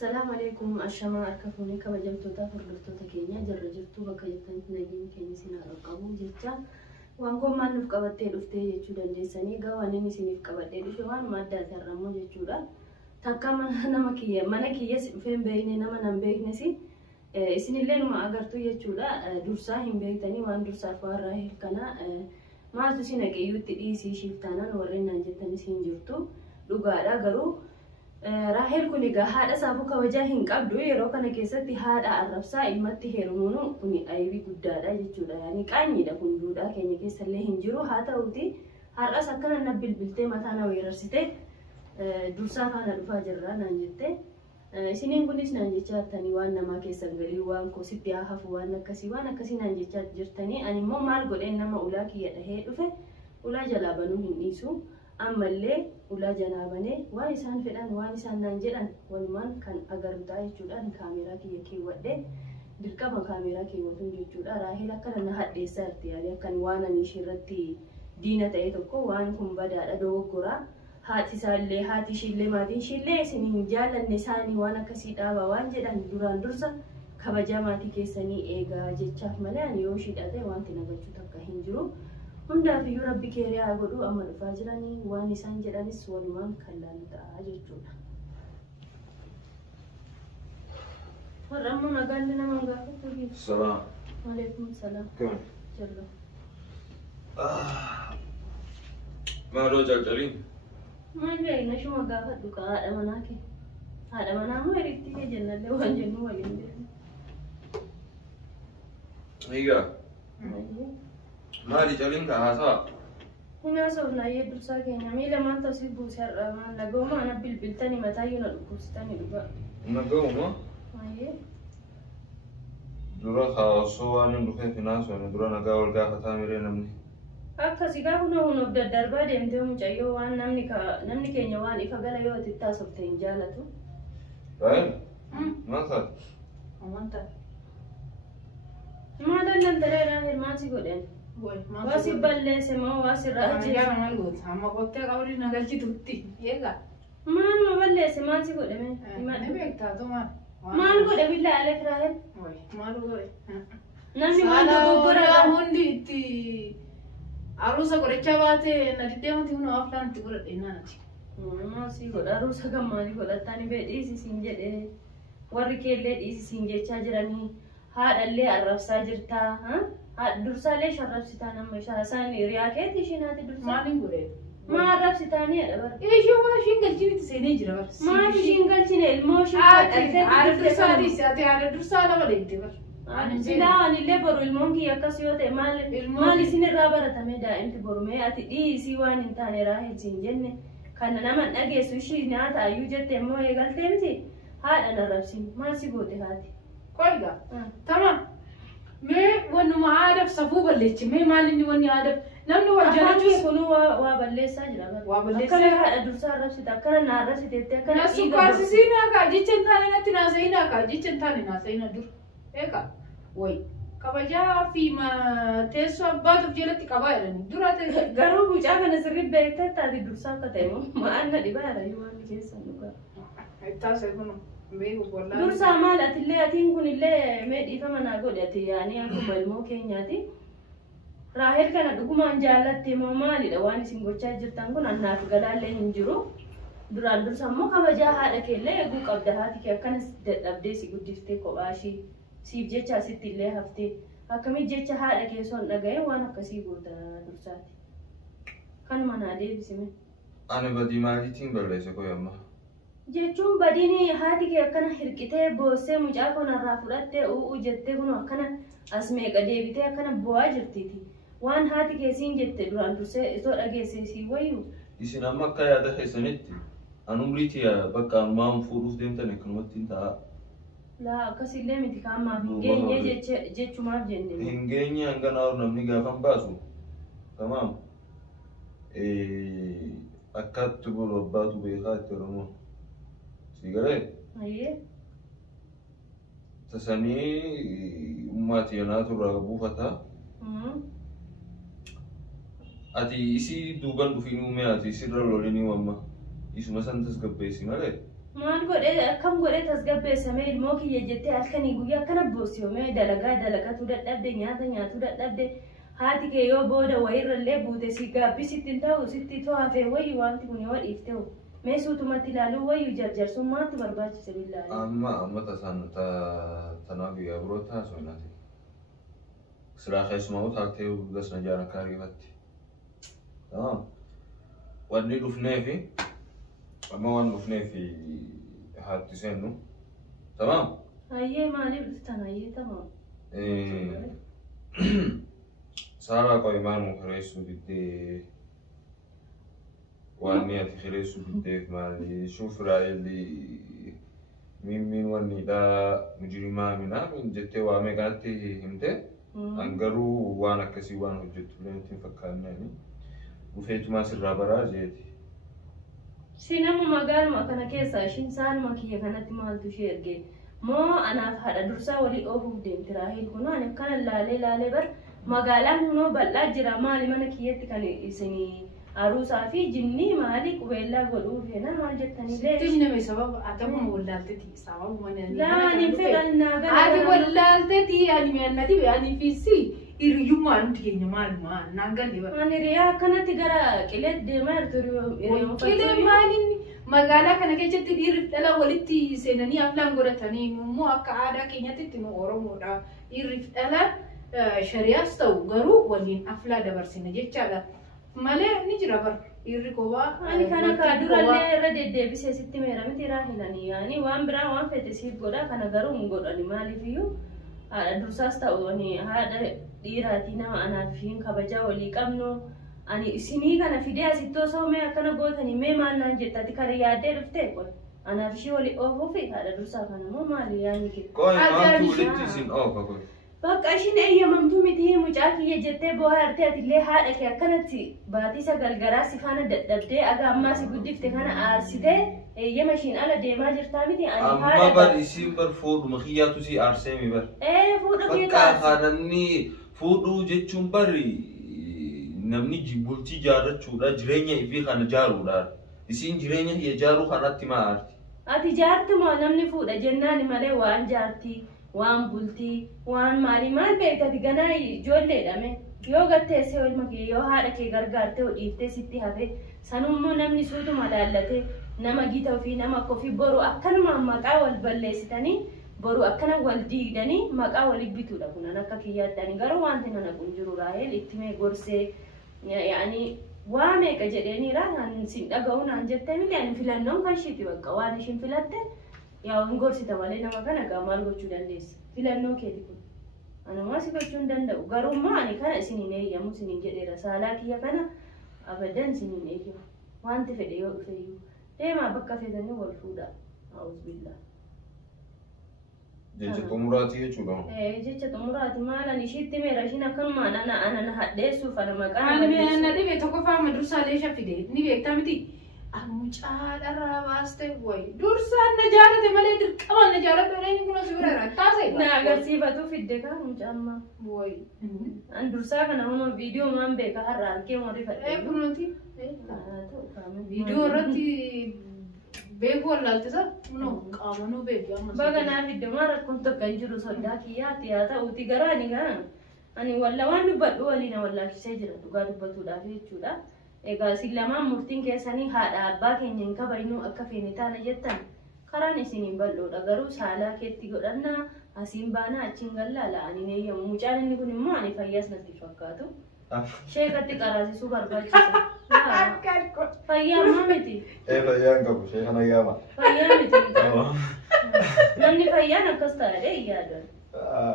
السلام عليكم الشماء أركفوني كبجمتوتا فردفتوتا كينيا جرجرتو بكا جتان نجيم كيني سينا رقابو جتا وانكم ما نف قبضتي دفتي جتشودا ديساني قواني نسيني في قبضتي دفتي وان مادة ترمو جتشودا تاكا نما كيا مانا كيا فين بيني نما نمبيك نسي اسين اللي نما أغرتو جتشودا درسا هم بيكتاني وان درسا فارا هلكنا ما تسينا كيو تديسي شيفتانا نورينا جتاني سين جرتو لغادا غرو راهل كوني هذا سابوك وجاهين قبضو يرو كان كيستي هذا الربسا إلمتي هيرمونو كوني أيوي قدادا جتشودا يعني كاني دا كندودا كيني كيسالي هنجرو هاتا ودي هذا سكنا نبيل بلتي متانا ويرسيتي درسا كان الفاجر نانجتي سنين كونيس نانجتشات تاني وانا ما كيسنغلي وان كوسيتي أخاف وانا كسي نانجتشات جرتاني أني مو مال قول إنما أولاكي يدهي دفه أولا جلابانو هنيسو أما اللي ولا جنابني وانسان فلان وانسان نانجلان والمان كان أجر داي جودان كاميرا كي وده دلكما كاميرا كي وتون جودا راهي لكن أنا هاد سرتي يعني كان وانا نشرتي دينا تأيتكو وان كم بدأ أدو كورا هاتي سالي هاتي شيلي ما دين شيلي سنين جالا نساني وانا كسيد أبا وانجلان دوران درسا كبجاماتي كيساني إيجا جتشاف ملان يوشيد أده وانتي نغجو تبكا هنجرو هندا في ربي كيريا أقولوا أما الفاجراني واني سانجراني سوالمان كلان تاجرجونا. ورمونا قال لنا من قال السلام. وعليكم السلام. كم؟ جلو. ما رجع جرين؟ ما أدري نشو ما قال دوك هذا مناكي. هذا منا ما يريتي جنة لو هنجنو وين. هيجا. مالي جالين كهاسا. هنا صورنا يدرسا كينيا ميلا ما تصيب بوسر ما لقوما أنا بالبلتاني متاعي نلقوستاني لقى. نقوما؟ أيه. درا خاصوا ندخل في ناس وندرا نقاول قافة تامرين نمني. Akka sigaa hunda darbaa deemtee mucayyoo waan namni keenya waan ifa gala yoo itti hin jaalatu. Right? Mata. Amanta. Maalaan dandareedhaa hirmaansi godhan. Waasi balleesse moo waasi raajee. Maal goota? Amma qottee qabri nagalchi tutti. Eega. Maaluma balleesse maalsi godhame? Ni beektaa tuma. Maal godhe billaa alee firaa'el? Maal godhe? Namni waan dogoggora hundi itti aruusa godhachaa baate na diddeemati hunda aflaan itti godhadhe naati. Maasii godha aruusa gammaanii godhattaani bee dhiisisiin jedhee warri keellee dhiisisiin jechaa jiranii haadhallee arrabsaa jirtaa. Dursaalee sharrabsitaa nama isaan hiriyaa keetti isheenaati dursaa. Maaliin godhe? Maa arrabsitaanii jedha bara. Isheen waan isheen galchinitti seenee jira bara. Maaf isheen galchine ilmoo ishee haadha dursaa dhiise ati haadha dursaa lama deemte bara. Silaa anillee boru ilmoon kiyya akkas yoo ta'e maal isin irraa baratame daa'imti borumee ati dhiisii waan hin taane raahilsiin jenne kana nama dhageessu ishii nyaata ayyuu jette immoo eegaltee miti haadha narrabsiin maal si goote haati. Qoyga. Tamam. Mee wannuma aadaaf safuu balleechi mee maalinni wanni aadaaf namni wal jalachuus kunu waa balleessaa jira bara. Waa balleessaa. Akkana haadha dursaa arrabsite akkana na arrabsiteetti akkana dhiiga. Sukkaarsisiin haakaa jecha hin taane natti naasa'in haakaa jecha hin taane naasa'in dur. Eeka. Way. Kabajaa fi teessoo abbaatuuf jalatti qabaa jedhani. Dura ta'e. Garuu mucaa kana sirriitti beektee taati dursaa akka ta'e moo ma'aan na dhibaa jira yoo waan keessan dhugaa. Ittaasee kun beeku wallaan. Dursaa maal atillee atiin kunillee mee dhiifama naa godhe ati yaanii akkuma ilmoo keenyaati. Raahel kana dhugumaan jaallatte moo maalidha waan isin gochaa jirtan kun annaaf galaallee hin jiru. Duraan dursa immoo kabajaa haadha keellee eeguu qabda haati kee akkanas dadhabdee si guddiftee kophaashii. Siif jecha asitti illee haftee akkamitti jecha haadha keessoon dhaga'ee waan akkasii goota dursaati. Kanuma naa deebisime. Ani badii maaliitiin balleesse koyamma? Jechuun badiin haati kee akkana hirqitee boossee mucaa kanarraa fudhattee jettee kun akkana as meeqa deebitee akkana bu'aa jirtiiti. Waan haati keessiin jette duraan dursee itoo dhageessee sii wayyu. Isin amma akka yaada keessanitti an umriitii bakka anumaan fuudhuuf deemtan akkanumatti hin ta'a. La akkasillee miti kaammaaf hin geenye jechumaaf jenne. Hin geenye hanga naawur namni gaafan baasu. Tamaam. Akkaatti bulu abbaatu beekaa itti oromoo. Si galee? Ayyee. Tasanii ummati yanaatu irraa buufataa. Ati isi duuban dhufiin uume ati isirra lolinii wamma. Isuma san tasgabbeessi malee. Maal godhee akkam godhee tasgabbeessamee ilmoo kiyya jettee halkanii guyyaa akkana boosiyomee dalagatu dadhabde nyaatu dadhabde haati kee yoo booda wayirrallee buute si gaabbisitti hin ta'u sitti to'afee wayyu wanti kun yoo dhiifte mee suutumatti ilaaluu wayyu jarjarsummaatti barbaachise billaahi. Amma tanaaf guyyaa biroo taasifnati. Silaa keessumaa utaaltee gasna jaara kaariifatti. Tamam. Wanni dhufneefi amma waan dhufneefi haatti seennu. Tamam. Hayyee maaliif dhuftan hayyee tamam. Saaraa qoy maal mukareessuu diddee waan ati kireessuu diddeef maali shuufiraayilli min wannidhaa mujirimaa minaamin jettee waamee kanatti himte an garuu waan akkasii waan hojjettu leentiin fakkaannani dhufeetumaa sirraa baraa jeeti. Si nama magaaluma kana keessaa ishiin saanuma kiyya kanatti maaltu ishee ergee moo anaaf haadha dursaa walii oofuuf deemti raahil kun ani akkana laalee bar magaalaan hunoo bal'aa jira maali mana kiyyatti kan isinii aruusaa fi jinni maali qubeellaa godhuu feena maal jettaniillee Timne me sabab atamu wallaalteti sabab mana laani fedhan naagaa ati wallaalteti ani meannati ani fisi iriyummaa nuti keenya maaluma naangalle ba ani riyaa akkanatti gara qilee deemaa jirtu qilee maalinni magaalaa kana keessatti dhiirri dhala walitti seenanii aflaan godhatanii immoo akka aadaa keenyatti nu Oromoodha dhiirri dhala shari'aas ta'u garuu waliin aflaa dabarsina jechaadha. Malee ni jira bar dhiirri kophaa ani kana kaadurallee irra deddeebisee sitti meeramiti raahilanii yaani waan biraa waan fete siif godha kana garuu hin godhani maaliifiyyuu haadha dursaas ta'u ani haadha dhiiraatii nama anaaf hin kabajaa walii qabnu ani isinii kana fidee asittoo soomee akkana gootanii mee maal naan jettati kare yaaddee dhuftee qoy anaaf ishii walii oofuu fi haadha dursaa kana moo maali yaani kee Qoy maantu walitti isin oofa qoy. bakka ishiin eeyyamamtuu miti mucaa kiyya jettee boo'aartee atillee haadha kee akkanatti baatiisa galgaraa si faana dadhabdee aga ammaa si guddifte kana aarsitee eeyyama ishiin ala deemaa jirtaa miti ani Amma haadha bar isiin bar fuudhuma kiyyaatu si aarsee mi bar. fuudha kee Bakka haadhamni fuudhuu jechuun bari namni bultii jaarrachuudha jireenya ifii kana jaaruudha. Isiin jireenya kiyya jaaruu kanatti maa aarti? ati jaartuma namni fuudha jennaani malee waan jaartii waan bultii waan maali maal beekati ganaa ijoolleedhame yoo gatteessee ilma kee yoo haadha kee gargaartee dhiiftee sitti hafe sanummoo namni suutuma laallatee nama gita ofii nama akka ofii boru akkanuma maqaa wal balleessitanii boru akkana wal diigdanii maqaa waliif bituudha kunan akka kiyyaadhaani garuu wanti nana kun jiru raahel itti mee gorsee yaani waa meeqa jedheeniira naan sin dhaga'u naan jettee miti ani filannoon kan ishiiti bakka waan ishiin filatte yaa waan gorsita malee nama kana gaa maal gochuu dandeessa filannoo keeti kun anumaa si gochuu hin danda'u garummaa ani kana isiniin eeyyamu isiniin jedheera saalaa kiyya kana abadan isiniin eeyyamu wanti fedhe yoo dhufeeyyuu deemaa bakka feetanii wal fuudhaa a'uuzbillaa. Jecha xumuraati jechuudha. Jecha xumuraati maalan ishiitti meera ishiin akkanumaan ana hadheessuuf ana maqaa na dhibe tokko faama dursaalee shafide ni beektaa miti mucaadharraa baaste way dursaan na jaalate malee dirqamaan na jaalate inni kun asii bira taasise na agarsiifatu fidde kaa mucamma way an dursaa kana hono viidiyoo maan beeka har'a argee warri fadhe kunuuti viidiyoo irratti beeku wallaaltisa no qaamanuu beeku amma baga naa fidde maa rakkoon tokko hin jiru sodaa kiyyaati haa ta'uuti garaa ani gaa ani walla waan dubbadhu waliina wallaalchisee jira dhugaa dubbatuudhaaf jechuudha. Egaa si lamaan murtiin keessanii haadha abbaa keenya hin kabajnu akka feene taana jettan karaan isiniin bal'oodha garuu saalaa keetti godhannaa asiin baanaa achiin gallaala ani eeyyamu mucaan inni kun immoo ani fayyaas natti fakkaatu sheekatti qaraasisuu barbaachisa. Fayyaa maa miti? Fayyaan qabu shee kana yaama. Fayyaa miti. Namni fayyaan akkas taa'ee yaadan.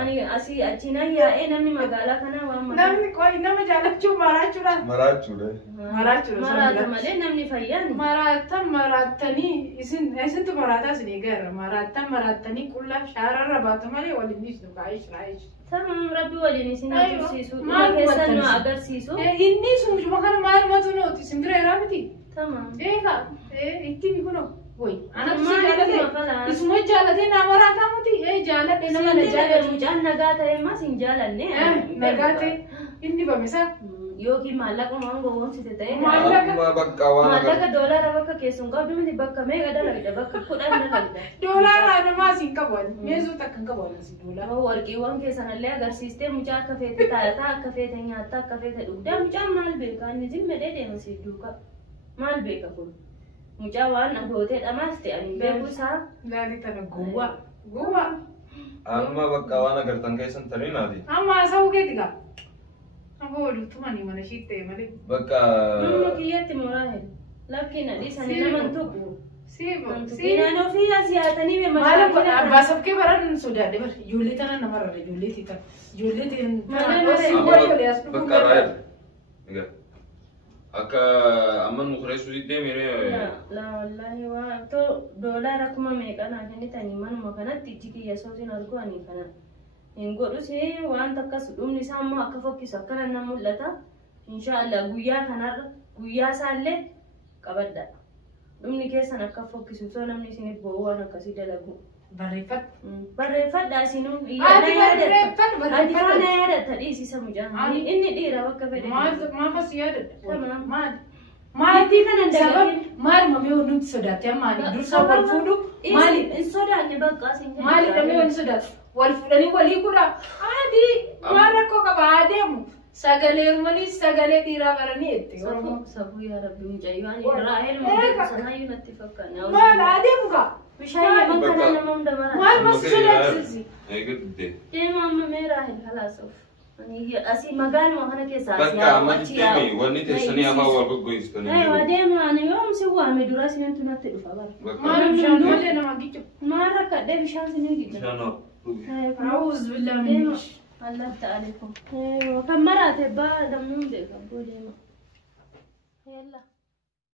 Ani asii achiin yaa'ee namni magaalaa kana waan namni qoy nama jaalachuu maraachuudha. Maraachuudha. Maraata malee namni fayyaan. Maraatanii isintu maraataa isin eegaarra maraatanii qullaaf shaararra baatu malee waliin dhiisnu kaa'ish. Tamam rabbi waliin isin agarsiisu. Maal keessan nu agarsiisu? Inni sun maqaan maal matu nooti isin bira jiraa miti. Tamam. Eegaa ittiin kunoo. Woi, anak si jaalate. Isuma jaalate nama maraataa miti. Jaalate nama na jaalate. Mucaan nagaa ta'e mas hin jaalanne. Nagaa ta'e inni bamisa. yookiin maallaqa waan gowwoomsite ta'e amma bakka waan maallaqa doolaara bakka keessuun qabdu miti bakka meeqa dalagda bakka 10 dalagda. Doolaara namaa siin qaban meesuu takka qaban si doolaara. Warqiiwwan keessanillee agarsiistee mucaa akka feete taayataa akka feete nyaataa akka feete dhugdaa mucaan maal beeka inni zimmedhee deema siif duuka maal beeka kun mucaa waan abootee dhamaas ta'anii beeku isaa. Laalii tana gowwaa. amma bakka waan agartan keessan tariinaati. Amma asa'uu keetigaa. Amma walitti mana shiittee malee. Bakka. Amma kiyyatti mooraa hin lakkiin adhiisanii naman tuqu. Siiba. Siinaan ofii as yaatanii beema. Maala godha abbaa sabkee baran sodaadhe bar ijoollee tana namarra ijoollee tiita ijoollee tiin. Bakka raayil. Akka amma nu kureessu diddee miree. La wallahi waa to doolaara kuma meeqanaa kennitanii manuma kanatti ijji kiyya sootiin arguanii kana hin godhusee waan takkas dhumni isaa immoo akka fokkisu akkana na mul'ata. Inshaallah guyyaa kanarra guyyaa isaallee qabadha. Dhumni keessan akka fokkisu soo namni isiniif bo'oo waan akkasii dalagu. Barreeffadha isinuu ati faana yaadatta dhiisisa mucaan inni dhiira bakka fedhe maafas yaadadha maatii kanan dagatiin maali mamee nuti sodaate maali dursa wal fuudhu maali in sodaanne bakka asin maali dhamee wal sodaatu wal fuudhanii walii kudha adii maal rakkoo qaba adeemu sagalee manis sagalee dhiiraa baranii itti sabuu yaa rabbi mucayyoo ani irraa helma sanaayyuu natti fakkaanne maal adeemu kaa Bishaya makana na munda mara. Maal mas'uuliyyaa eegutte. Deema amma meeraa hin halaasof. Ani asii magaaluma kana keessa asii bakka amma deemi wanni teessanii afaan wal goggoistanii. Aywa deema ani yoom si waame dura simintu natti dhufa bara. Maal bishaan malee nama gichu. Maal rakkadhee bishaan sinii gichu. Bishaan A'uuz billahi min Allah ta'ala kum. Kan maraate baa damnuun beekamu deema. Yalla.